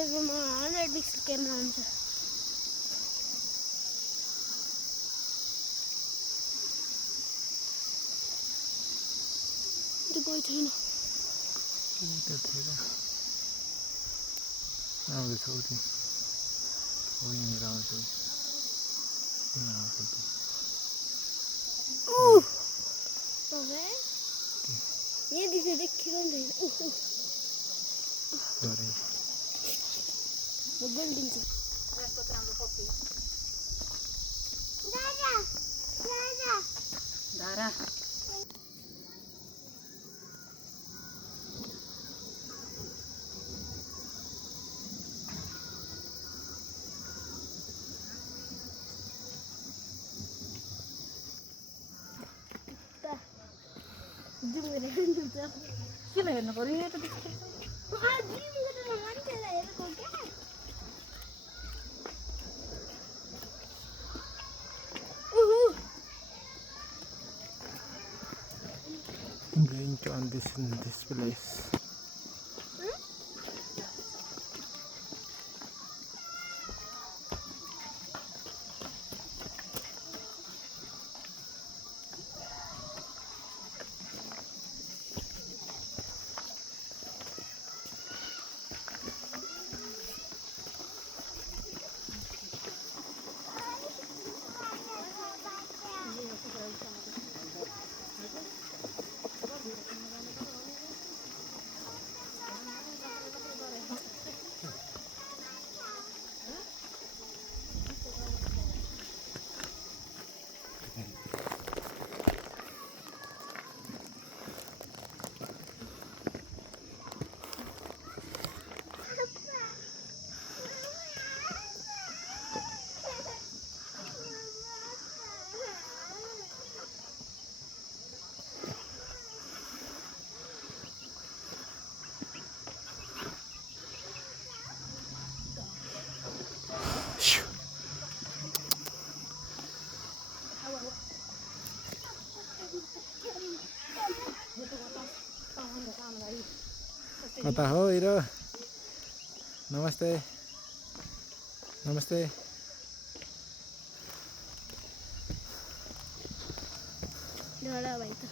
यसमा 100 pixel camera हुन्छ। त्यो कोही छैन। त्यतिखेर आउँदैछ उति हो यहाँनिर आउँछ यहाँ आउँछ त्यो तपाईँ यहाँदेखि देखेको नि छैन। गरे म बोलिदिन्छु। धारा जुम गरेर हेर्नुहुन्छ। किन हेर्नु पर्यो यहाँ त जुम गरेर मान्छेलाई हेरेको क्या। going to on this in this place. कता हो हिरो नमस्ते नमस्ते डरा भाइ त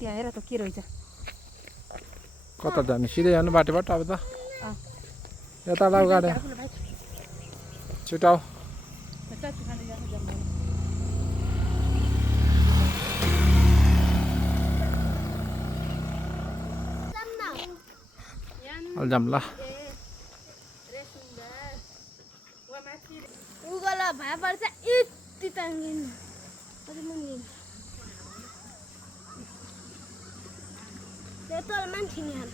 त्यहाँ हेर त के रहेछ कता जाने सिधै जानु बाटोबाट अब त यता लाउ गाडी छिटाउ जाम ल उगला भए पर्छ यति ताङ्गिन अझै मुनिन त्यो तल मान्छे नि हाल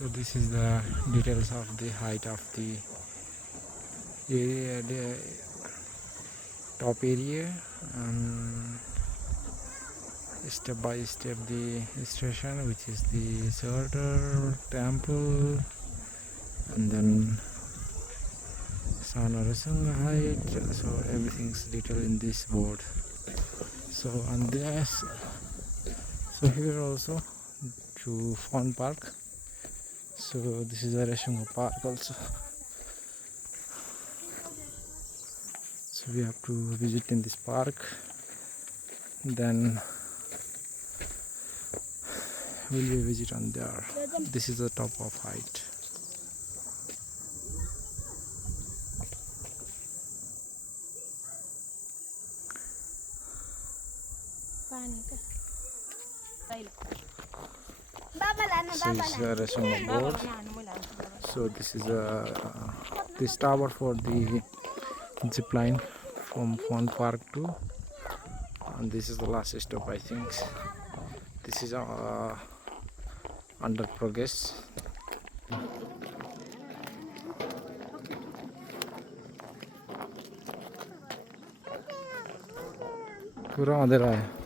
So this is the details of the height of the area, the top area, and step by step the station, which is the shelter, temple, and then Sanarasunga height. So everything's detailed in this board. So on this, so here also to Fawn Park. So this is a Reshunga Park also. So we have to visit in this park. Then we'll be visit on there. This is the top of height. So this is a Reshunga board. So this is this tower for the zip line. from Fun Park to, and this is the last stop, I think. This is under progress. पूरा अंधेरा है.